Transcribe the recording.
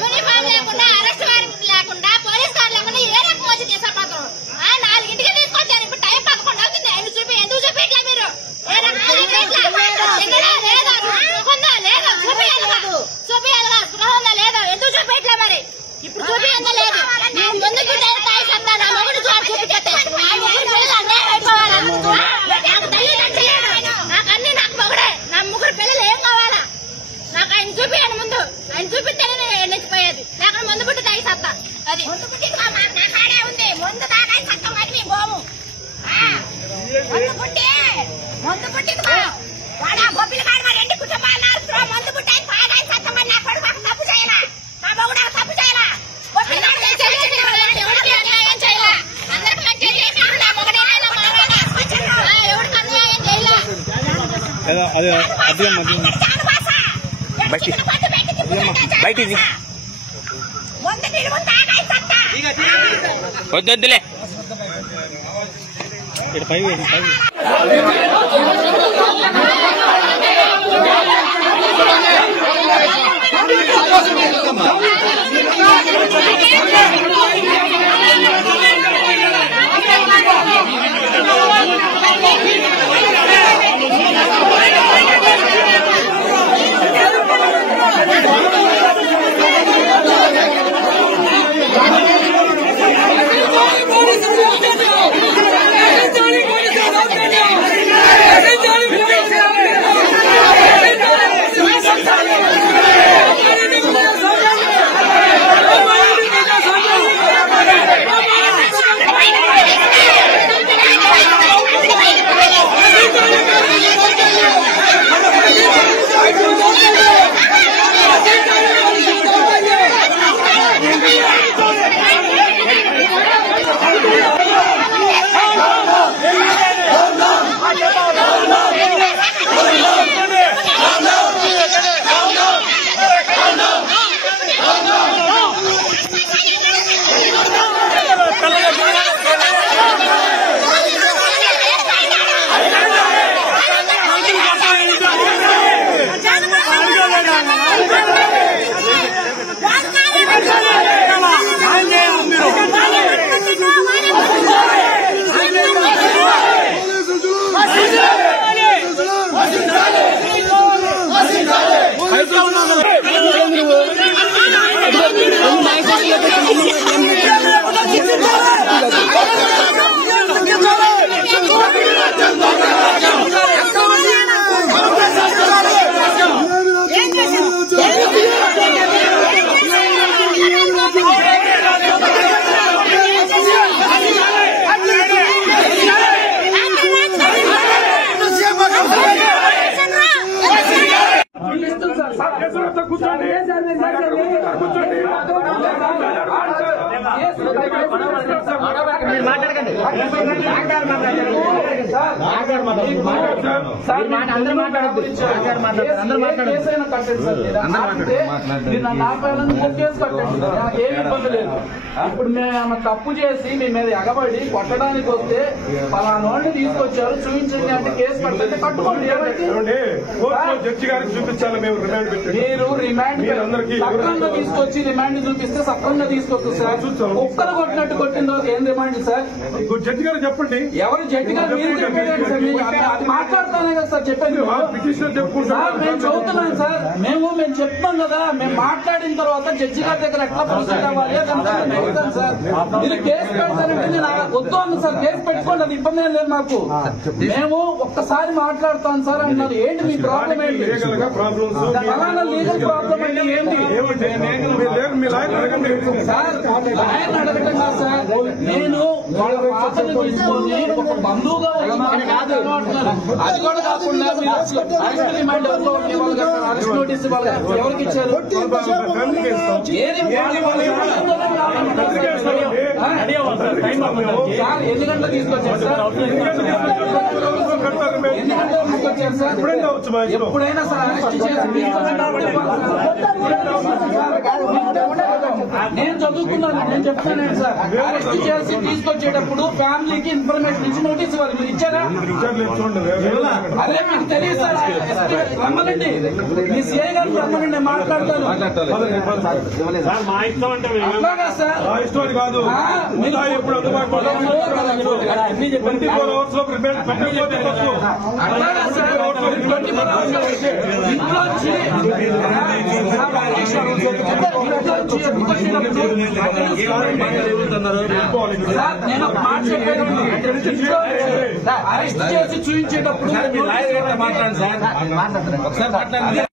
Uniform లేకుండా arrest warrant లేకుండా police car లేకుండా ఏ రకం వచ్చి తీసుకుపోతారు? 4ంటికి తీసుకొచ్చారు. ఇప్పుడు టైం 11 అవుతుంది. ఎందుకు చూపించట్లా మీరు? ఏ రకం చూపించాలిగా స్పృహ ఉందా లేదా? ఎందుకు చూపించట్లే మరి? ఇప్పుడు చూపించదా లేదు. నేను ముందుకు తాయి సత్తా నా మొగుడు జాబ్ చూపించేస్తే నాకు అన్ని నాకు మొగుడే. నా ముగ్గురు పిల్లలు ఏం కావాలా? నాకు ఆయన చూపించాను. ముందు ఆయన చూపిస్తేనే నేను ఎన్నిచ్చిపోయేది. లేకుండా ముందు పుట్టి తాయి సత్తా అది ముందు పుట్టి నా కాడే ఉంది. ముందు తాగాయి సత్తం కానీ మేము పోము. ముందు పుట్టి వాడు ఆ బొబ్బిలు కాదు మరి 2 కుటుంబాలు నడుస్తున్నాం. ముందు పుట్టి తాగాయి సత్తం కానీ నా కొడుకు నాకు తప్పు చేయాలా? నా మొగుడు తప్పు చేయాలా? ఎవరికి అన్యాయం చేయాలా? అందరికి మంచి నా మొగుడే ఎవరికి అన్యాయం చేయాలా? బయటిది వద్దులే ఇక్కడ పై ఇప్పుడు మేము తప్పు చేసి మీ మీద ఎగబడి కొట్టడానికి వస్తే పలానోడిని తీసుకొచ్చారు చూపించండి అంటే కేసు కట్టే కట్టుకోండి. జడ్జి గారికి చూపించాలి. మీరు రిమాండ్ సక్రంగా తీసుకొచ్చి రిమాండ్ చూపిస్తే సక్రంగా తీసుకొచ్చు సార్. ఒక్కరు కొట్టినట్టు కొట్టిన తర్వాత ఏం రిమాండ్ సార్? జడ్జి గారు చెప్పండి. ఎవరు జడ్జి గారు? మీరు చెప్పేది అది మాట్లాడుతానే కదా సార్ చెప్పేది. సార్ మేము చదువుతున్నాం సార్. మేము చెప్తాం కదా. మేము మాట్లాడిన తర్వాత జడ్జి గారి దగ్గర ఎట్లా ప్రొసీడ్ అవ్వాలి అడుగుతాను సార్. మీరు కేసు పెడతానంటే నేను వద్దు అన్న సార్. కేసు పెట్టుకోండి, అది ఇబ్బంది ఏం లేదు మాకు. మేము ఒక్కసారి మాట్లాడతాను సార్ అంటున్నారు. ఏంటి మీ ప్రాబ్లం? ఏంటి ఫలానా లీగల్ ప్రాబ్లం అంటే ఏంటి సార్? లాయర్ని అడగటం కాదు సార్. నేను వాళ్ళ పాత్రను తీసుకొని ఒక బంధువుగా కాదు అంటున్నారు. అది కూడా కాకుండా మీరు అరెస్ట్ రిమాండ్ అరెస్ట్ నోటీస్ ఎవరికి ఇచ్చారు? సార్ ఎన్ని గంటలకు తీసుకొచ్చారు సార్? ఎన్ని గంటలకు తీసుకొచ్చారు సార్ ఎప్పుడైనా కావచ్చు మా ఇష్టం. ఎప్పుడైనా సార్ అరెస్ట్ చేసి నేను చదువుకున్నాను, నేను చెప్తాను సార్. అరెస్ట్ చేసి తీసుకొచ్చేటప్పుడు ఫ్యామిలీకి ఇన్ఫర్మేషన్ ఇచ్చి నోటీస్ ఇవ్వాలి. మీరు ఇచ్చారా? అదే మీకు తెలియదు సార్. రమ్మనండి, మీ సిఐ గారు రమ్మనండి, నేను మాట్లాడతాను. మా ఇష్టం అంటే అట్లాగా సార్, మా ఇష్టం అని కాదు. ఎప్పుడు అందుబాటులో 24 hours లో పెట్టకపోతే తప్పు. అట్లాగా సార్, 24 hours ఇంట్లో వచ్చి సార్ నేను ఒక మాట చెప్పాను. అరెస్ట్ చేసి చూపించేటప్పుడు మాట్లాడండి సార్.